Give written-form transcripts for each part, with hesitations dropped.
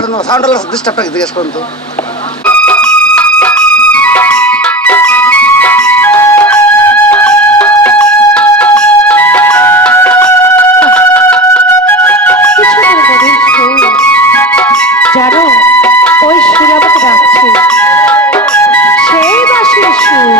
Sound ডিস্টার্বটাকে জিজ্ঞেস করুন তো। জানো ওই সুর আমাকে ডাকছে, সেই বাঁশির সুর।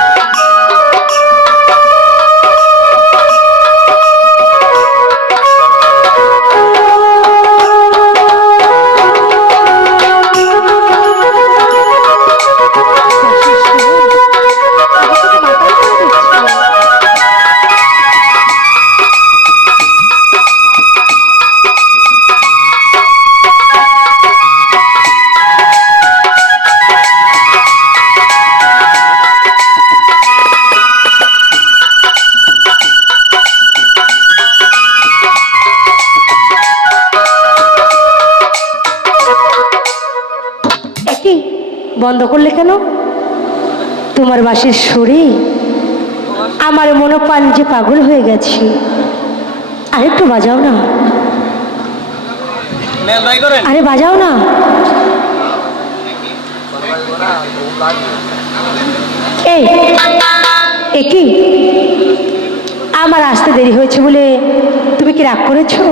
বন্ধ করলে কেন? তোমার বাঁশির সুরে আমার মনোপ্রাণ যে পাগল হয়ে গেছে। আরেকটু বাজাও না, আরে বাজাও না। এই কি আমার আসতে দেরি হয়েছে বলে তুমি কি রাগ করেছো?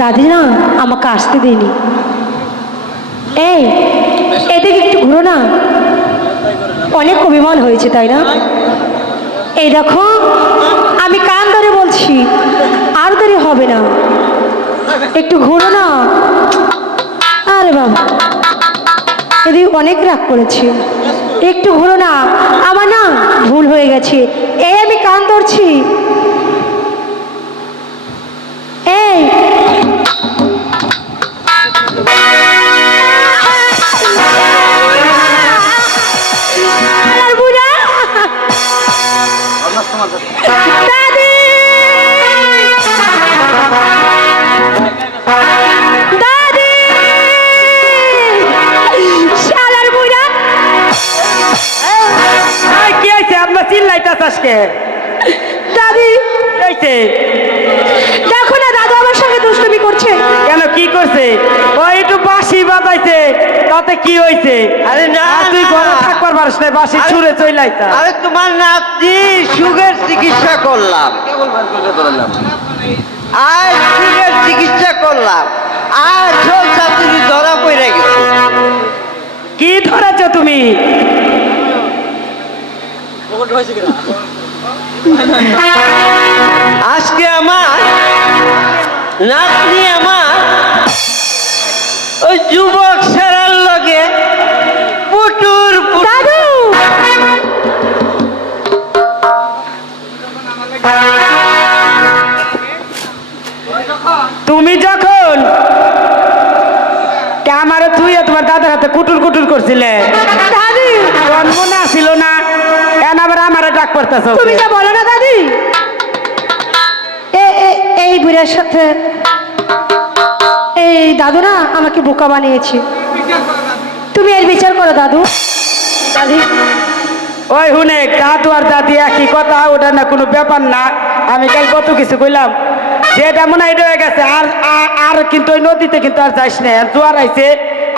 দাদি না আমাকে আসতে দেয়নি। এই এদিকে একটু ঘুরো না, অনেক অভিমান হয়েছে তাই না? এই দেখো আমি কান ধরে বলছি, আর দেরি হবে না, একটু ঘুরো না। আরে বাবা এদিকে অনেক রাগ করেছি, একটু ঘুরো না। আমার না ভুল হয়ে গেছে, এই আমি কান ধরছি। এই দাদি দাদি শালার বুড়া কি হয়েছে? আপনার চিল্লাইতাছ আজকে? দাদি হয়েছে দেখো না দাদু আমার সঙ্গে দুষ্টুমি করছে। কেন, কি করছে? ওই একটু বাঁশি বাজাইছে, তাতে কি হয়েছে? আরে না, তুই ঘরে থাকবার পারিস না, বাঁশি ছুঁড়ে চইলাইতা। আরে তোমার নাতি সুগার চিকিৎসা করলাম, আর সুগার চিকিৎসা করলাম, আর সব ছাত্রী ধরা পড়ে গেছে। কি ধরেছ তুমি? আজকে আমার নাতনি আমার ওই যুবক সেরার লগে পুটুর দাদু তুমি যখন আমার তুই তোমার দাদার হাতে কুটুর কুটুর করছিলে, দাদি জন্ম না ছিল না, কেন আবার আমার ডাক পড়তেছ? তুমি যা বলো না দাদি। এই বুড়ার সাথে এই দাদু না আমাকে বোকা বানিয়েছে, তুমি এর বিচার করো দাদু। দাদি ওই হুনে দাদু আর দাদি একই কথা, ওটা না কোনো ব্যাপার না। আমি কাল কত কিছু কইলাম, যেটা মনে হয় রয়ে গেছে। আর আর কিন্তু ওই নদীতে কিন্তু আর যাইস না, জোয়ার আইছে।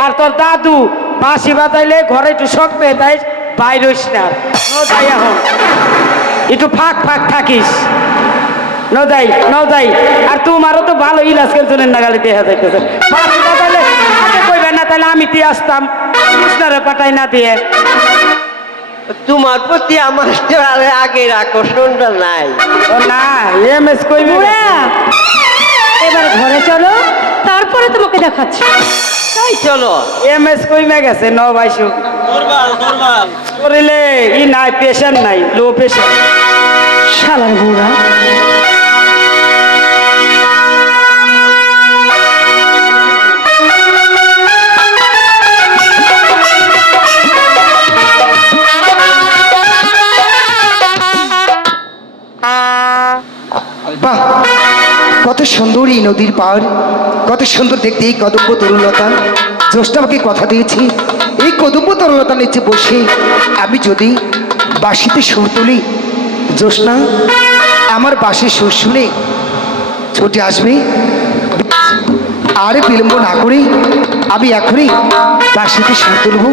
আর তোর দাদু বাঁশি বাজাইলে ঘরে একটু শখ পেয়ে যাইস, বাইরে হইস না। যাই এখন একটু ফাঁক ফাঁক থাকিস, যাই যাই। আর তোমারও তো ভালো ইলাজ কেন নাগালে দেখা যাইতেছে। বাঁশি বাজাইলে আগে কইবে না, তাহলে আমি দিয়ে আসতাম, কৃষ্ণারে পাঠাই না দিয়ে। তোমার প্রতি আমার আগের আকর্ষণটা নাই। ও না, এমএস কইবে। বুড়া এবার ঘরে চলো, তারপরে তোমাকে দেখাচ্ছি। তাই চলো। এমএস কইমে গেছে, ন ভাইসু করিলে ই নাই, পেশেন্ট নাই, লো পেশেন্ট। শালার বুড়া বাহ, কত সুন্দর এই নদীর পাড়, কত সুন্দর দেখতে এই কদম্ব তরুলতা। জ্যোৎস্না আমাকে কথা দিয়েছি, এই কদম্ব তরুলতা নিচে বসে আমি যদি বাঁশিতে সুর তুলি, জ্যোৎস্না আমার বাঁশির সুর শুনে ছুটে আসবে। আর বিলম্ব না করে আমি এখনই তার সাথে সুর তুলব।